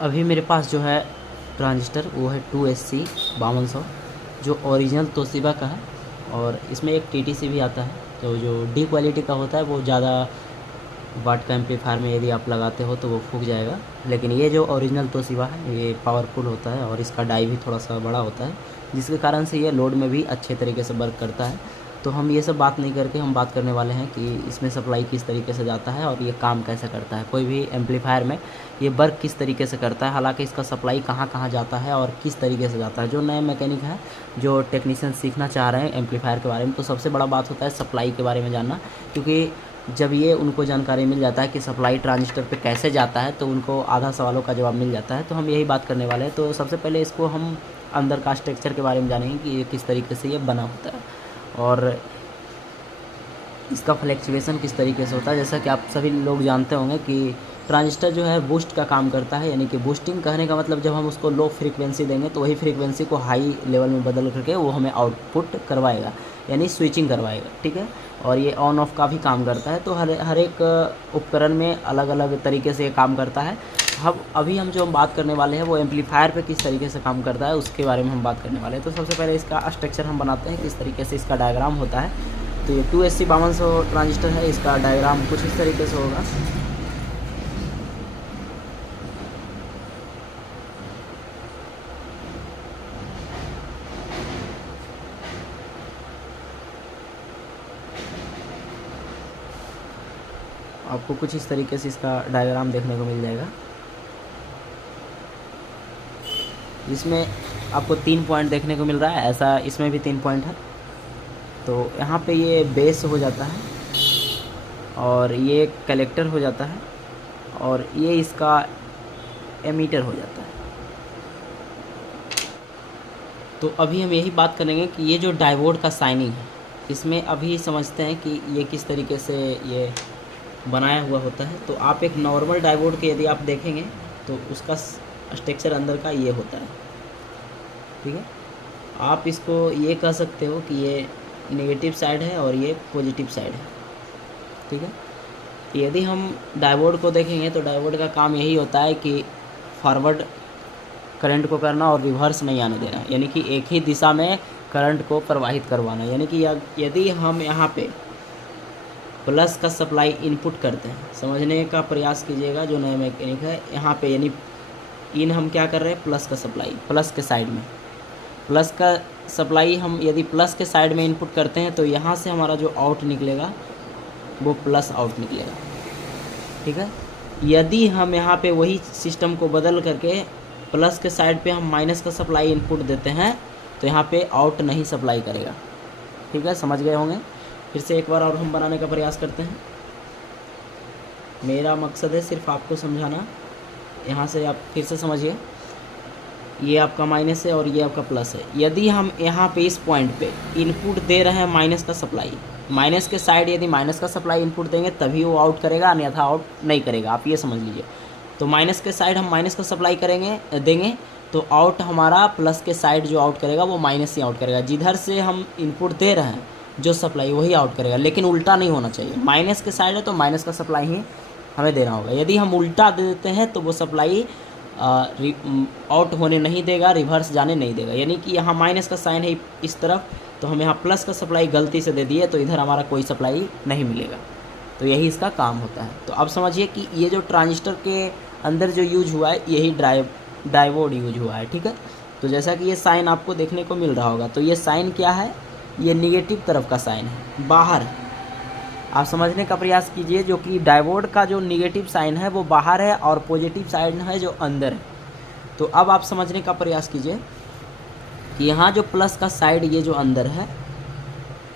अभी मेरे पास जो है ट्रांजिस्टर वो है 2SC 5200 जो ओरिजिनल तोशिबा का है, और इसमें एक TTC भी आता है। तो जो डी क्वालिटी का होता है वो ज़्यादा वाट का एम्पलीफायर में यदि आप लगाते हो तो वो फूक जाएगा, लेकिन ये जो ओरिजिनल तोशिबा है ये पावरफुल होता है और इसका डाई भी थोड़ा सा बड़ा होता है, जिसके कारण से ये लोड में भी अच्छे तरीके से वर्क करता है। तो हम ये सब बात नहीं करके हम बात करने वाले हैं कि इसमें सप्लाई किस तरीके से जाता है और ये काम कैसे करता है, कोई भी एम्पलीफायर में ये वर्क किस तरीके से करता है, हालांकि इसका सप्लाई कहाँ कहाँ जाता है और किस तरीके से जाता है। जो नए मैकेनिक हैं, जो टेक्नीशियन सीखना चाह रहे हैं एम्पलीफायर के बारे में, तो सबसे बड़ा बात होता है सप्लाई के बारे में जानना, क्योंकि जब ये उनको जानकारी मिल जाता है कि सप्लाई ट्रांजिस्टर पे कैसे जाता है तो उनको आधा सवालों का जवाब मिल जाता है। तो हम यही बात करने वाले हैं। तो सबसे पहले इसको हम अंदर का स्ट्रक्चर के बारे में जानेंगे कि ये किस तरीके से ये बना होता है और इसका फ्लैक्चुएशन किस तरीके से होता है। जैसा कि आप सभी लोग जानते होंगे कि ट्रांजिस्टर जो है बूस्ट का काम करता है, यानी कि बूस्टिंग कहने का मतलब जब हम उसको लो फ्रीक्वेंसी देंगे तो वही फ्रीक्वेंसी को हाई लेवल में बदल करके वो हमें आउटपुट करवाएगा, यानी स्विचिंग करवाएगा, ठीक है। और ये ऑन ऑफ का भी काम करता है। तो हर एक उपकरण में अलग अलग तरीके से ये काम करता है। अभी हम जो बात करने वाले हैं वो एम्पलीफायर पे किस तरीके से काम करता है उसके बारे में हम बात करने वाले हैं। तो सबसे पहले इसका स्ट्रक्चर हम बनाते हैं, किस तरीके से इसका डायग्राम होता है। तो ये 2SC 5200 ट्रांजिस्टर है, इसका डायग्राम कुछ इस तरीके से होगा। आपको कुछ इस तरीके से इसका डायग्राम देखने को मिल जाएगा, जिसमें आपको 3 पॉइंट देखने को मिल रहा है, ऐसा इसमें भी 3 पॉइंट है। तो यहाँ पे ये बेस हो जाता है और ये कलेक्टर हो जाता है और ये इसका एमीटर हो जाता है। तो अभी हम यही बात करेंगे कि ये जो डायोड का साइनिंग है, इसमें अभी समझते हैं कि ये किस तरीके से ये बनाया हुआ होता है। तो आप एक नॉर्मल डायोड के यदि आप देखेंगे तो उसका स्ट्रक्चर अंदर का ये होता है, ठीक है। आप इसको ये कह सकते हो कि ये नेगेटिव साइड है और ये पॉजिटिव साइड है, ठीक है। यदि हम डायोड को देखेंगे तो डायोड का काम यही होता है कि फॉरवर्ड करंट को करना और रिवर्स नहीं आने देना, यानी कि एक ही दिशा में करंट को प्रवाहित करवाना। यानी कि यदि हम यहाँ पे प्लस का सप्लाई इनपुट करते हैं, समझने का प्रयास कीजिएगा जो नए मैकेनिक है, यहाँ पे यानी इन हम क्या कर रहे हैं, प्लस का सप्लाई, प्लस के साइड में प्लस का सप्लाई हम यदि प्लस के साइड में इनपुट करते हैं तो यहाँ से हमारा जो आउट निकलेगा वो प्लस आउट निकलेगा, ठीक है। यदि हम यहाँ पे वही सिस्टम को बदल करके प्लस के साइड पे हम माइनस का सप्लाई इनपुट देते हैं तो यहाँ पे आउट नहीं सप्लाई करेगा, ठीक है। समझ गए होंगे। फिर से एक बार और हम बनाने का प्रयास करते हैं। मेरा मकसद है सिर्फ आपको समझाना। यहाँ से आप फिर से समझिए, ये आपका माइनस है और ये आपका प्लस है। यदि हम यहाँ पे इस पॉइंट पे इनपुट दे रहे हैं माइनस का सप्लाई, माइनस के साइड यदि माइनस का सप्लाई इनपुट देंगे तभी वो आउट करेगा, अन्यथा आउट नहीं करेगा, आप ये समझ लीजिए। तो माइनस के साइड हम माइनस का सप्लाई देंगे तो आउट हमारा प्लस के साइड जो आउट करेगा वो माइनस ही आउट करेगा। जिधर से हम इनपुट दे रहे हैं जो सप्लाई वही आउट करेगा, लेकिन उल्टा नहीं होना चाहिए। माइनस के साइड है तो माइनस का सप्लाई ही हमें देना होगा। यदि हम उल्टा दे देते हैं तो वो सप्लाई आउट होने नहीं देगा, रिवर्स जाने नहीं देगा। यानी कि यहाँ माइनस का साइन है इस तरफ, तो हम यहाँ प्लस का सप्लाई गलती से दे दिए तो इधर हमारा कोई सप्लाई नहीं मिलेगा। तो यही इसका काम होता है। तो अब समझिए कि ये जो ट्रांजिस्टर के अंदर जो यूज हुआ है यही डायोड यूज हुआ है, ठीक है। तो जैसा कि ये साइन आपको देखने को मिल रहा होगा, तो ये साइन क्या है, ये निगेटिव तरफ का साइन है, बाहर है। आप समझने का प्रयास कीजिए, जो कि डायोड का जो निगेटिव साइन है वो बाहर है और पॉजिटिव साइन है जो अंदर है। तो अब आप समझने का प्रयास कीजिए कि यहाँ जो प्लस का साइड ये जो अंदर है,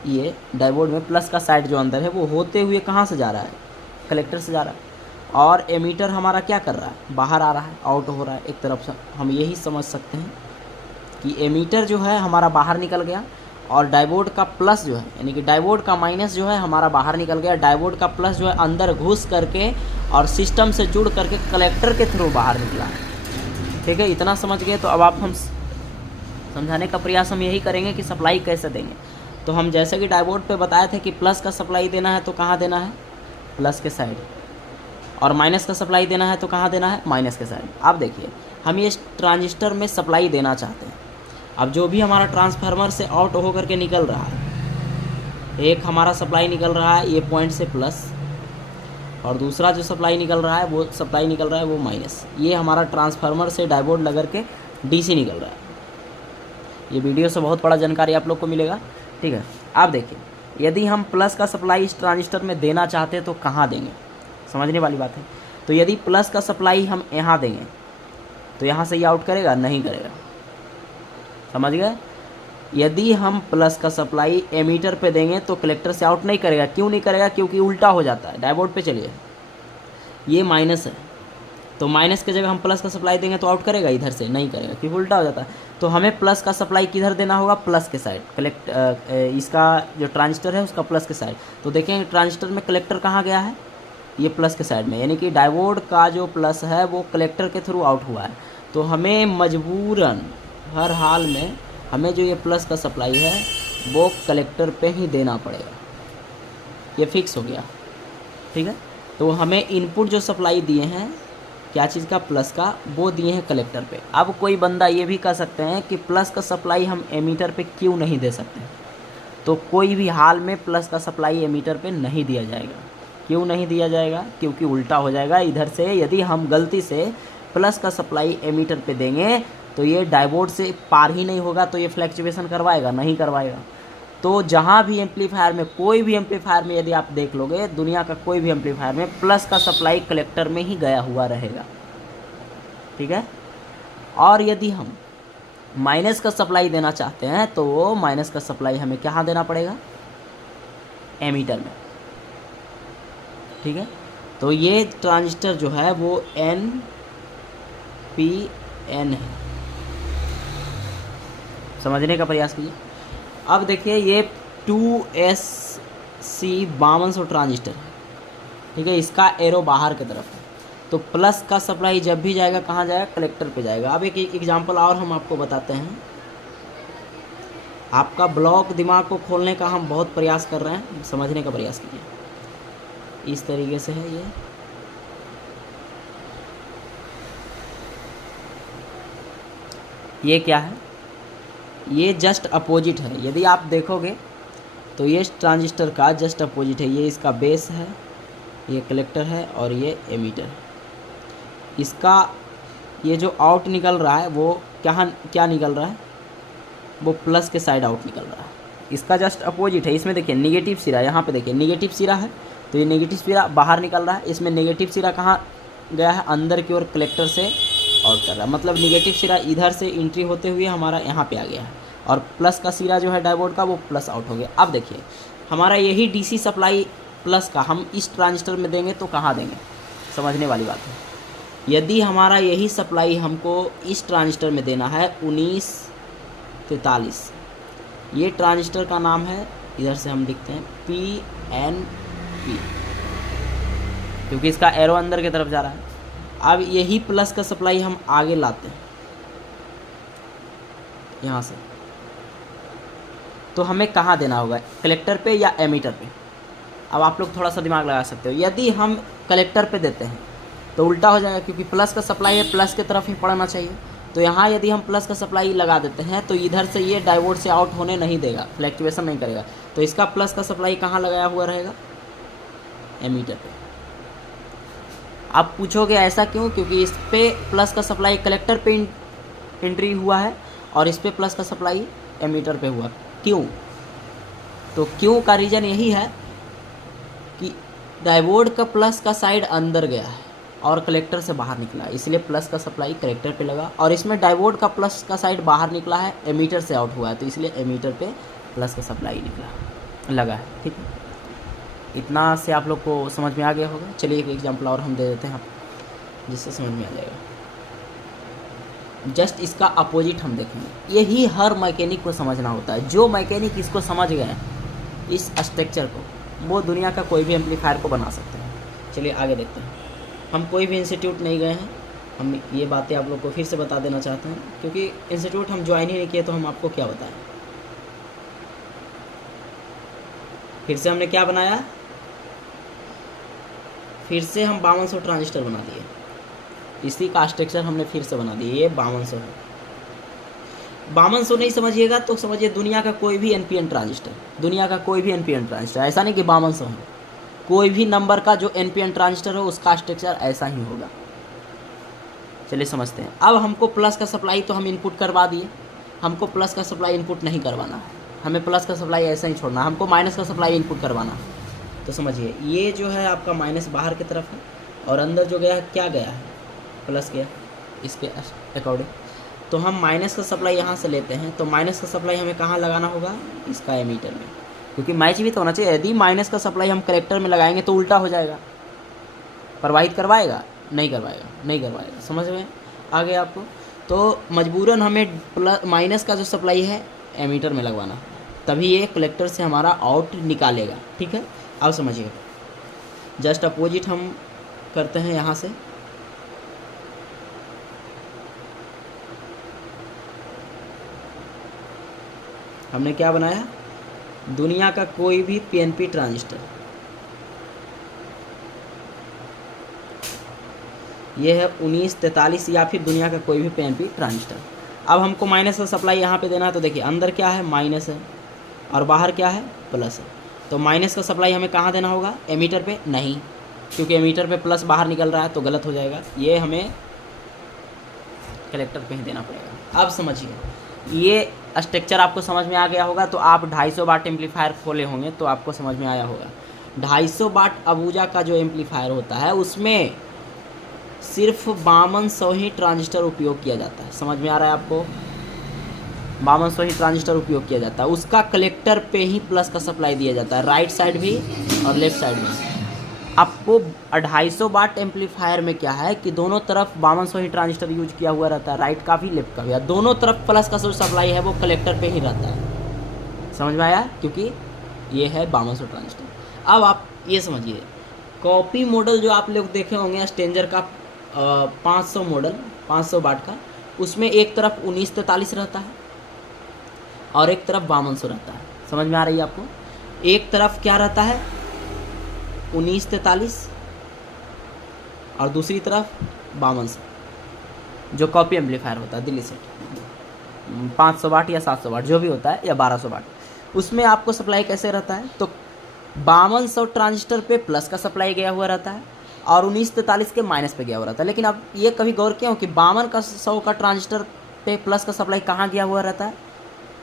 ये डायोड में प्लस का साइड जो अंदर है वो होते हुए कहाँ से जा रहा है, कलेक्टर से जा रहा है। और एमीटर हमारा क्या कर रहा है, बाहर आ रहा है, आउट हो रहा है एक तरफ से। हम यही समझ सकते हैं कि एमीटर जो है हमारा बाहर निकल गया और डायोड का प्लस जो है, यानी कि डायोड का माइनस जो है हमारा बाहर निकल गया, डायोड का प्लस जो है अंदर घुस करके और सिस्टम से जुड़ करके कलेक्टर के थ्रू बाहर निकला, ठीक है। इतना समझ गए। तो अब हम समझाने का प्रयास हम यही करेंगे कि सप्लाई कैसे देंगे। तो हम जैसे कि डायोड पे बताए थे कि प्लस का सप्लाई देना है तो कहाँ देना है, प्लस के साइड, और माइनस का सप्लाई देना है तो कहाँ देना है, माइनस के साइड। अब देखिए हम ये ट्रांजिस्टर में सप्लाई देना चाहते हैं। अब जो भी हमारा ट्रांसफार्मर से आउट होकर के निकल रहा है, एक हमारा सप्लाई निकल रहा है ये पॉइंट से प्लस, और दूसरा जो सप्लाई निकल रहा है वो माइनस। ये हमारा ट्रांसफार्मर से डायोड लगा के डीसी निकल रहा है। ये वीडियो से बहुत बड़ा जानकारी आप लोग को मिलेगा, ठीक है। आप देखिए यदि हम प्लस का सप्लाई इस ट्रांजिस्टर में देना चाहते हैं तो कहाँ देंगे, समझने वाली बात है। तो यदि प्लस का सप्लाई हम यहाँ देंगे तो यहाँ से ये आउट करेगा, नहीं करेगा, समझ गए। यदि हम प्लस का सप्लाई एमीटर पे देंगे तो कलेक्टर से आउट नहीं करेगा। क्यों नहीं करेगा, क्योंकि उल्टा हो जाता है। डायोड पे चलिए, ये माइनस है तो माइनस की जगह हम प्लस का सप्लाई देंगे तो आउट करेगा, इधर से नहीं करेगा क्योंकि उल्टा हो जाता है। तो हमें प्लस का सप्लाई किधर देना होगा, प्लस के साइड। इसका जो ट्रांजिस्टर है उसका प्लस के साइड। तो देखेंगे ट्रांजिस्टर में कलेक्टर कहाँ गया है, ये प्लस के साइड में, यानी कि डायोड का जो प्लस है वो कलेक्टर के थ्रू आउट हुआ है। तो हमें मजबूरन हर हाल में हमें जो ये प्लस का सप्लाई है वो कलेक्टर पे ही देना पड़ेगा, ये फिक्स हो गया, ठीक है। तो हमें इनपुट जो सप्लाई दिए हैं क्या चीज़ का, प्लस का, वो दिए हैं कलेक्टर पे। अब कोई बंदा ये भी कह सकते हैं कि प्लस का सप्लाई हम एमीटर पे क्यों नहीं दे सकते। तो कोई भी हाल में प्लस का सप्लाई एमीटर पे नहीं दिया जाएगा। क्यों नहीं दिया जाएगा, क्योंकि उल्टा हो जाएगा। इधर से यदि हम गलती से प्लस का सप्लाई एमीटर पे देंगे तो ये डायोड से पार ही नहीं होगा, तो ये फ्लैक्चुएशन करवाएगा, नहीं करवाएगा। तो जहाँ भी एम्पलीफायर में, कोई भी एम्पलीफायर में यदि आप देख लोगे, दुनिया का कोई भी एम्पलीफायर में प्लस का सप्लाई कलेक्टर में ही गया हुआ रहेगा, ठीक है। और यदि हम माइनस का सप्लाई देना चाहते हैं तो वो माइनस का सप्लाई हमें कहाँ देना पड़ेगा, एमीटर में, ठीक है। तो ये ट्रांजिस्टर जो है वो NPN है, समझने का प्रयास कीजिए। अब देखिए ये 2SC5200 ट्रांजिस्टर है, ठीक है। इसका एरो बाहर की तरफ है, तो प्लस का सप्लाई जब भी जाएगा कहाँ जाएगा, कलेक्टर पे जाएगा। अब एक एग्जांपल और हम आपको बताते हैं। आपका ब्लॉक दिमाग को खोलने का हम बहुत प्रयास कर रहे हैं, समझने का प्रयास कीजिए। इस तरीके से है ये क्या है, ये जस्ट अपोजिट है। यदि आप देखोगे तो ये ट्रांजिस्टर का जस्ट अपोजिट है। ये इसका बेस है, ये कलेक्टर है और ये एमीटर है। इसका ये जो आउट निकल रहा है वो क्या निकल रहा है, वो प्लस के साइड आउट निकल रहा है। इसका जस्ट अपोजिट है। इसमें देखिए निगेटिव सिरा, यहाँ पे देखिए निगेटिव सिरा है, तो ये नेगेटिव सिरा बाहर निकल रहा है। इसमें नेगेटिव सिरा कहाँ गया है, अंदर की ओर कलेक्टर से आउट कर रहा है। मतलब निगेटिव सिरा इधर से एंट्री होते हुए हमारा यहाँ पे आ गया है, और प्लस का सिरा जो है डायोड का वो प्लस आउट हो गया। अब देखिए हमारा यही डीसी सप्लाई प्लस का हम इस ट्रांजिस्टर में देंगे तो कहाँ देंगे, समझने वाली बात है। यदि हमारा यही सप्लाई हमको इस ट्रांजिस्टर में देना है 1943, ये ट्रांजिस्टर का नाम है, इधर से हम लिखते हैं PNP, क्योंकि इसका एरो अंदर की तरफ जा रहा है। अब यही प्लस का सप्लाई हम आगे लाते हैं यहाँ से, तो हमें कहाँ देना होगा, कलेक्टर पे या एमीटर पे। अब आप लोग थोड़ा सा दिमाग लगा सकते हो। यदि हम कलेक्टर पे देते हैं तो उल्टा हो जाएगा, क्योंकि प्लस का सप्लाई है, प्लस की तरफ ही पड़ना चाहिए। तो यहाँ यदि हम प्लस का सप्लाई लगा देते हैं तो इधर से ये डायोड से आउट होने नहीं देगा, फ्लैक्चुएशन नहीं करेगा। तो इसका प्लस का सप्लाई कहाँ लगाया हुआ रहेगा, एमीटर पे। आप पूछोगे ऐसा क्यों, क्योंकि इस पे प्लस का सप्लाई कलेक्टर पे एंट्री हुआ है और इस पे प्लस का सप्लाई एमीटर पे हुआ। क्यों, तो क्यों का रीज़न यही है कि डायोड का प्लस का साइड अंदर गया है और कलेक्टर से बाहर निकला है, इसलिए प्लस का सप्लाई कलेक्टर पे लगा। और इसमें डायोड का प्लस का साइड बाहर निकला है, एमीटर से आउट हुआ है, तो इसलिए एमीटर पे प्लस का सप्लाई लगा है, ठीक है। इतना से आप लोग को समझ में आ गया होगा। चलिए एक एग्जांपल और हम दे देते हैं आपको, जिससे समझ में आ जाएगा। जस्ट इसका अपोजिट हम देखेंगे। यही हर मैकेनिक को समझना होता है। जो मैकेनिक इसको समझ गए इस स्ट्रक्चर को, वो दुनिया का कोई भी एम्पलीफायर को बना सकते हैं। चलिए आगे देखते हैं। हम कोई भी इंस्टीट्यूट नहीं गए हैं, हम ये बातें आप लोग को फिर से बता देना चाहते हैं, क्योंकि इंस्टीट्यूट हम ज्वाइन ही नहीं किए, तो हम आपको क्या बताएं। फिर से हमने क्या बनाया, फिर से हम 5200 ट्रांजिस्टर बना दिए, इसी का स्ट्रक्चर हमने फिर से बना दिया। ये 5200 है। 5200 नहीं समझिएगा तो समझिए दुनिया का कोई भी NPN ट्रांजिस्टर, दुनिया का कोई भी NPN ट्रांजिस्टर, ऐसा नहीं कि 5200 है, कोई भी नंबर का जो NPN ट्रांजिस्टर हो उसका स्ट्रक्चर ऐसा ही होगा। चलिए समझते हैं। अब हमको प्लस का सप्लाई तो हम इनपुट करवा दिए, हमको प्लस का सप्लाई इनपुट नहीं करवाना, हमें प्लस का सप्लाई ऐसा ही छोड़ना, हमको माइनस का सप्लाई इनपुट करवाना। तो समझिए ये जो है आपका माइनस बाहर की तरफ है और अंदर जो गया क्या गया है, प्लस गया इसके अकॉर्डिंग। तो हम माइनस का सप्लाई यहाँ से लेते हैं, तो माइनस का सप्लाई हमें कहाँ लगाना होगा, इसका एमीटर में, क्योंकि मैच भी तो होना चाहिए। यदि माइनस का सप्लाई हम कलेक्टर में लगाएंगे तो उल्टा हो जाएगा, प्रवाहित करवाएगा, नहीं करवाएगा, नहीं करवाएगा। समझ में आ गया आपको? तो मजबूरन हमें प्लस माइनस का जो सप्लाई है एमीटर में लगवाना, तभी ये कलेक्टर से हमारा आउट निकालेगा। ठीक है, अब समझिए जस्ट अपोजिट हम करते हैं यहाँ से। हमने क्या बनाया, दुनिया का कोई भी PNP ट्रांजिस्टर, ये है 1943, या फिर दुनिया का कोई भी PNP ट्रांजिस्टर। अब हमको माइनस का सप्लाई यहाँ पे देना है, तो देखिए अंदर क्या है, माइनस है, और बाहर क्या है, प्लस है। तो माइनस का सप्लाई हमें कहाँ देना होगा, एमीटर पे नहीं, क्योंकि एमीटर पे प्लस बाहर निकल रहा है तो गलत हो जाएगा, ये हमें कलेक्टर पे ही देना पड़ेगा। अब समझिए ये स्ट्रक्चर आपको समझ में आ गया होगा। तो आप 250 वाट एम्पलीफायर खोले होंगे तो आपको समझ में आया होगा। 250 वाट अबूजा का जो एम्पलीफायर होता है उसमें सिर्फ 5200 ही ट्रांजिस्टर उपयोग किया जाता है। समझ में आ रहा है आपको? 5200 ही ट्रांजिस्टर उपयोग किया जाता है। उसका कलेक्टर पे ही प्लस का सप्लाई दिया जाता है, राइट साइड भी और लेफ्ट साइड में। आपको 250 वाट एम्पलीफायर में क्या है कि दोनों तरफ 5200 ही ट्रांजिस्टर यूज किया हुआ रहता है, राइट का भी लेफ्ट का भी, दोनों तरफ प्लस का जो सप्लाई है वो कलेक्टर पे ही रहता है। समझ में आया? क्योंकि ये है 5200 ट्रांजिस्टर। अब आप ये समझिए कॉपी मॉडल जो आप लोग देखे होंगे स्टेंजर का 500 मॉडल 500 वाट का, उसमें एक तरफ 1943 रहता है और एक तरफ 5200 रहता है। समझ में आ रही है आपको? एक तरफ क्या रहता है 1943 और दूसरी तरफ 5200, जो कॉपी एम्पलीफायर होता है दिल्ली सेट 500 वाट या 700 वाट जो भी होता है, या 1200 वाट, उसमें आपको सप्लाई कैसे रहता है, तो 5200 ट्रांजिस्टर पे प्लस का सप्लाई गया हुआ रहता है और 1943 के माइनस पे गया हुआ रहता है। लेकिन अब ये कभी गौर किया हो कि 5200 का ट्रांजिस्टर पे प्लस का सप्लाई कहाँ गया हुआ रहता है,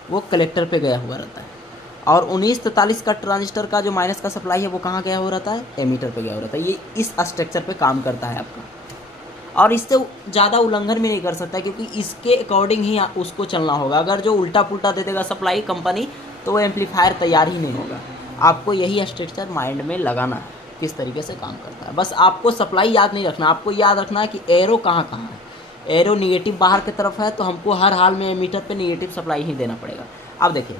वो कलेक्टर पे गया हुआ रहता है, और 1943 का ट्रांजिस्टर का जो माइनस का सप्लाई है वो कहाँ गया हुआ रहता है, एमीटर पे गया हुआ रहता है। ये इस स्ट्रक्चर पे काम करता है आपका, और इससे ज़्यादा उल्लंघन भी नहीं कर सकता, क्योंकि इसके अकॉर्डिंग ही उसको चलना होगा। अगर जो उल्टा पुल्टा दे देगा सप्लाई कंपनी तो वो एम्पलीफायर तैयार ही नहीं होगा। आपको यही स्ट्रक्चर माइंड में लगाना है किस तरीके से काम करता है। बस आपको सप्लाई याद नहीं रखना, आपको याद रखना है कि एरो कहाँ कहाँ है। एरो निगेटिव बाहर की तरफ है तो हमको हर हाल में एमीटर पे निगेटिव सप्लाई ही देना पड़ेगा। अब देखिए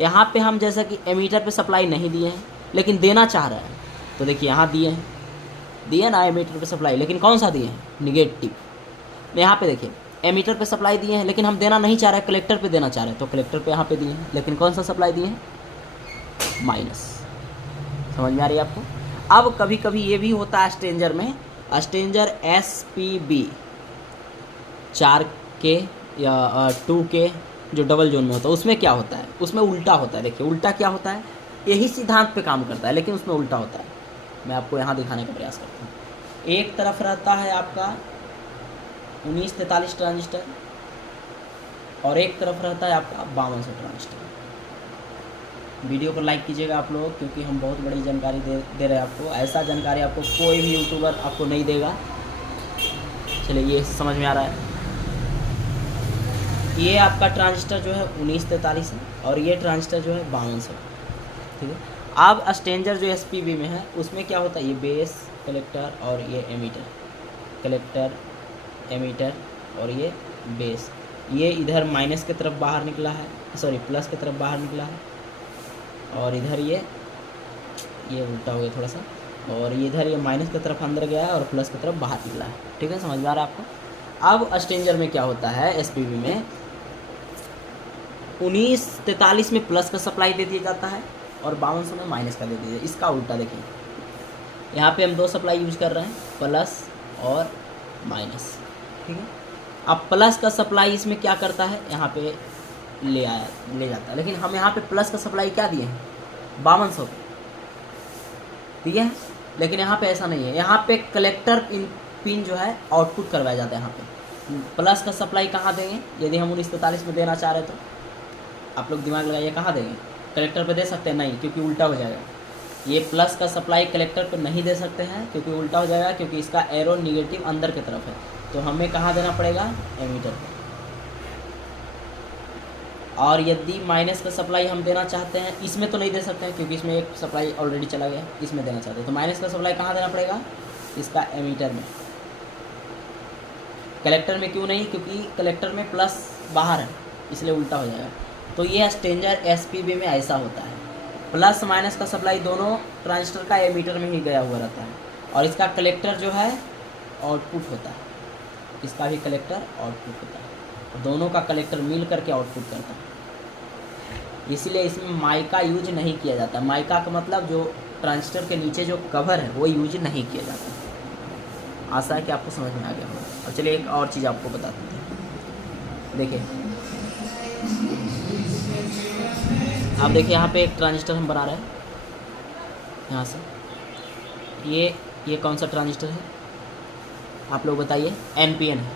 यहाँ पे हम जैसा कि एमीटर पे सप्लाई नहीं दिए हैं लेकिन देना चाह रहे हैं, तो देखिए यहाँ दिए ना एमीटर पे सप्लाई, लेकिन कौन सा दिए हैं, निगेटिव। यहाँ पे देखिए एमीटर पे सप्लाई दिए हैं लेकिन हम देना नहीं चाह रहे, कलेक्टर पे देना चाह रहे हैं, तो कलेक्टर पे यहाँ पे दिए हैं, लेकिन कौन सा सप्लाई दिए हैं, माइनस। समझ में आ रही है आपको? अब कभी कभी ये भी होता है स्ट्रेंजर में, स्ट्रेंजर SPB 4K या 2K जो डबल जोन में होता है, उसमें क्या होता है, उसमें उल्टा होता है। देखिए उल्टा क्या होता है, यही सिद्धांत पे काम करता है लेकिन उसमें उल्टा होता है। मैं आपको यहाँ दिखाने का प्रयास करता हूँ। एक तरफ रहता है आपका 1943 ट्रांजिस्टर और एक तरफ रहता है आपका 5200 ट्रांजिस्टर। वीडियो को लाइक कीजिएगा आप लोग, क्योंकि हम बहुत बड़ी जानकारी दे रहे हैं आपको। ऐसा जानकारी आपको कोई भी यूट्यूबर आपको नहीं देगा। चलिए ये समझ में आ रहा है। ये आपका ट्रांजिस्टर जो है 1943 है और ये ट्रांजिस्टर जो है 5200, ठीक है। अब स्ट्रेंजर जो SPB में है उसमें क्या होता है, ये बेस कलेक्टर और ये एमीटर, कलेक्टर एमीटर और ये बेस, ये इधर माइनस की तरफ बाहर निकला है, सॉरी प्लस की तरफ बाहर निकला है, और इधर ये उल्टा हो गया थोड़ा सा, और ये इधर ये माइनस की तरफ अंदर गया है और प्लस की तरफ बाहर निकला है। ठीक है, समझ में आ रहा है आपको? अब स्ट्रेंजर में क्या होता है, SPB में 1943 में प्लस का सप्लाई दे दिया जाता है और 5200 में माइनस का दे दिया। इसका उल्टा देखिए, यहाँ पे हम 2 सप्लाई यूज कर रहे हैं, प्लस और माइनस, ठीक है। अब प्लस का सप्लाई इसमें क्या करता है, यहाँ पे ले जाता है, लेकिन हम यहाँ पे प्लस का सप्लाई क्या दिए हैं, 5200 दिए हैं, लेकिन यहाँ पे ऐसा नहीं है। यहाँ पे कलेक्टर पिन जो है आउटपुट करवाया जाता है। यहाँ पे प्लस का सप्लाई कहाँ देंगे, यदि हम 1943 में देना चाह रहे तो आप लोग दिमाग लगाइए, कहाँ देंगे, कलेक्टर पे दे सकते हैं, नहीं, क्योंकि उल्टा हो जाएगा। ये प्लस का सप्लाई कलेक्टर पे नहीं दे सकते हैं क्योंकि उल्टा हो जाएगा, क्योंकि इसका एरो निगेटिव अंदर की तरफ है, तो हमें कहाँ देना पड़ेगा, एमीटर पे। और यदि माइनस का सप्लाई हम देना चाहते हैं, इसमें तो नहीं दे सकते हैं क्योंकि इसमें एक सप्लाई ऑलरेडी चला गया, इसमें देना चाहते हैं तो माइनस का सप्लाई कहाँ देना पड़ेगा, इसका एमीटर में। कलेक्टर में क्यों नहीं, क्योंकि कलेक्टर में प्लस बाहर है, इसलिए उल्टा हो जाएगा। तो ये स्ट्रेंजर एसपीबी में ऐसा होता है, प्लस माइनस का सप्लाई दोनों ट्रांजिस्टर का एमीटर में ही गया हुआ रहता है, और इसका कलेक्टर जो है आउटपुट होता है, इसका भी कलेक्टर आउटपुट होता है, दोनों का कलेक्टर मिल करके आउटपुट करता है। इसीलिए इसमें माइका यूज नहीं किया जाता। माइका का मतलब जो ट्रांजिस्टर के नीचे जो कवर है वो यूज नहीं किया जाता। आशा है कि आपको समझ में आ गया होगा। और चलिए एक और चीज़ आपको बताते हैं। देखिए, आप देखिए यहाँ पे एक ट्रांजिस्टर हम बना रहे हैं, यहाँ से ये कौन सा ट्रांजिस्टर है आप लोग बताइए, एनपीएन है,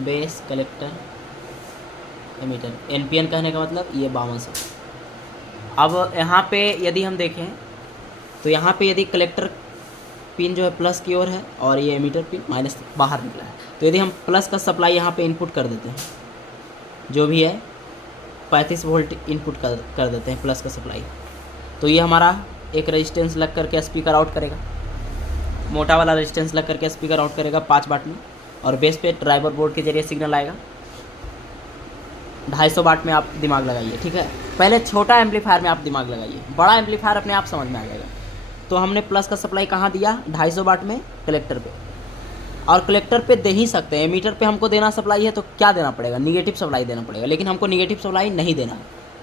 बेस कलेक्टर एमीटर। एनपीएन कहने का मतलब ये 5200। अब यहाँ पे यदि हम देखें तो यहाँ पे यदि कलेक्टर पिन जो है प्लस की ओर है और ये एमीटर पिन माइनस बाहर निकला है, तो यदि हम प्लस का सप्लाई यहाँ पे इनपुट कर देते हैं, जो भी है 35 वोल्ट इनपुट कर देते हैं प्लस का सप्लाई, तो ये हमारा एक रेजिस्टेंस लग करके स्पीकर आउट करेगा, मोटा वाला रेजिस्टेंस लग करके स्पीकर आउट करेगा 5 वाट में, और बेस पे ड्राइवर बोर्ड के जरिए सिग्नल आएगा 250 वाट में। आप दिमाग लगाइए, ठीक है। पहले छोटा एम्पलीफायर में आप दिमाग लगाइए, बड़ा एम्पलीफायर अपने आप समझ में आ जाएगा। तो हमने प्लस का सप्लाई कहाँ दिया, 250 वाट में कलेक्टर पे, और कलेक्टर पे दे ही सकते हैं। एमीटर पे हमको देना सप्लाई है तो क्या देना पड़ेगा, निगेटिव सप्लाई देना पड़ेगा, लेकिन हमको निगेटिव सप्लाई नहीं देना है,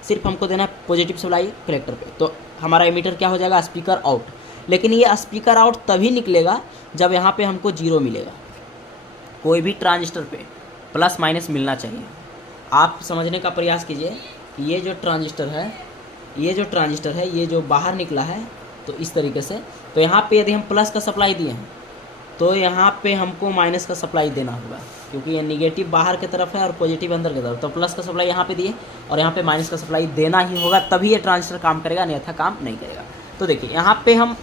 सिर्फ हमको देना है पॉजिटिव सप्लाई कलेक्टर पे। तो हमारा एमीटर क्या हो जाएगा, स्पीकर आउट। लेकिन ये स्पीकर आउट तभी निकलेगा जब यहाँ पे हमको 0 मिलेगा। कोई भी ट्रांजिस्टर पे प्लस माइनस मिलना चाहिए। आप समझने का प्रयास कीजिए, ये जो ट्रांजिस्टर है ये जो बाहर निकला है, तो इस तरीके से, तो यहाँ पे यदि हम प्लस का सप्लाई दिए हैं तो यहाँ पे हमको माइनस का सप्लाई देना होगा, क्योंकि ये निगेटिव बाहर की तरफ है और पॉजिटिव अंदर की तरफ। तो प्लस का सप्लाई यहाँ पे दिए और यहाँ पे माइनस का सप्लाई देना ही होगा, तभी ये ट्रांजिस्टर काम करेगा, अन्यथा काम नहीं करेगा। तो देखिए यहाँ पे हम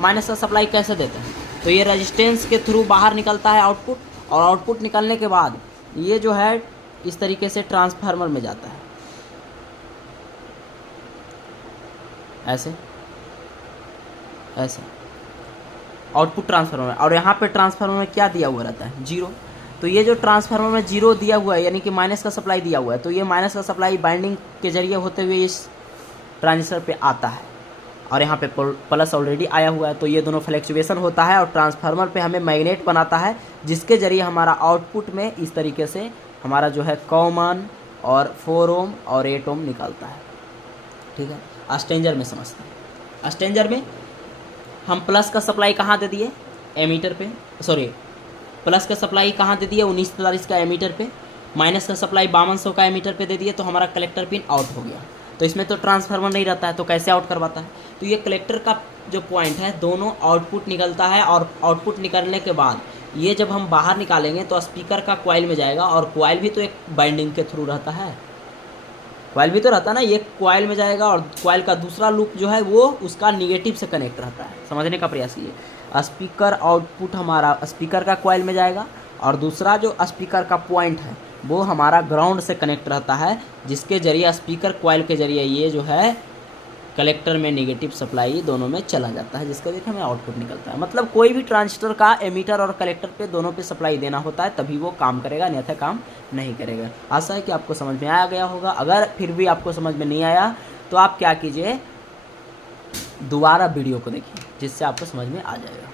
माइनस का सप्लाई कैसे देते हैं, तो ये रेजिस्टेंस के थ्रू बाहर निकलता है आउटपुट, और आउटपुट निकलने के बाद ये जो है इस तरीके से ट्रांसफार्मर में जाता है, ऐसे आउटपुट ट्रांसफार्मर। और यहाँ पे ट्रांसफार्मर में क्या दिया हुआ रहता है, 0। तो ये जो ट्रांसफार्मर में 0 दिया हुआ है, यानी कि माइनस का सप्लाई दिया हुआ है, तो ये माइनस का सप्लाई बाइंडिंग के जरिए होते हुए इस ट्रांजिस्टर पे आता है, और यहाँ पे प्लस ऑलरेडी आया हुआ है। तो ये दोनों फ्लैक्चुएशन होता है और ट्रांसफार्मर पे हमें मैग्नेट बनाता है, जिसके जरिए हमारा आउटपुट में इस तरीके से हमारा जो है कॉमन और 4 ओम और 8 ओम निकलता है, ठीक है। अस्टेंजर में समझते हैं, अस्टेंजर में हम प्लस का सप्लाई कहाँ दे दिए, एमीटर पे, सॉरी प्लस का सप्लाई कहाँ दे दिए, 1943 का एमीटर पे, माइनस का सप्लाई 5200 का एमीटर पे दे दिए, तो हमारा कलेक्टर पिन आउट हो गया। तो इसमें तो ट्रांसफार्मर नहीं रहता है, तो कैसे आउट करवाता है, तो ये कलेक्टर का जो पॉइंट है, दोनों आउटपुट निकलता है, और आउटपुट निकलने के बाद ये जब हम बाहर निकालेंगे तो स्पीकर का कॉइल में जाएगा, और कॉइल भी तो एक बाइंडिंग के थ्रू रहता है, कॉइल भी तो रहता है ना, ये कॉइल में जाएगा, और कॉइल का दूसरा लूप जो है वो उसका निगेटिव से कनेक्ट रहता है। समझने का प्रयास कीजिए, स्पीकर आउटपुट हमारा स्पीकर का कॉइल में जाएगा, और दूसरा जो स्पीकर का पॉइंट है वो हमारा ग्राउंड से कनेक्ट रहता है, जिसके जरिए स्पीकर कॉइल के जरिए ये जो है कलेक्टर में निगेटिव सप्लाई दोनों में चला जाता है, जिसके जरिए हमें आउटपुट निकलता है। मतलब कोई भी ट्रांजिस्टर का एमीटर और कलेक्टर पे दोनों पे सप्लाई देना होता है, तभी वो काम करेगा, अन्यथा काम नहीं करेगा। आशा है कि आपको समझ में आ गया होगा। अगर फिर भी आपको समझ में नहीं आया तो आप क्या कीजिए, दोबारा वीडियो को देखिए, जिससे आपको समझ में आ जाएगा।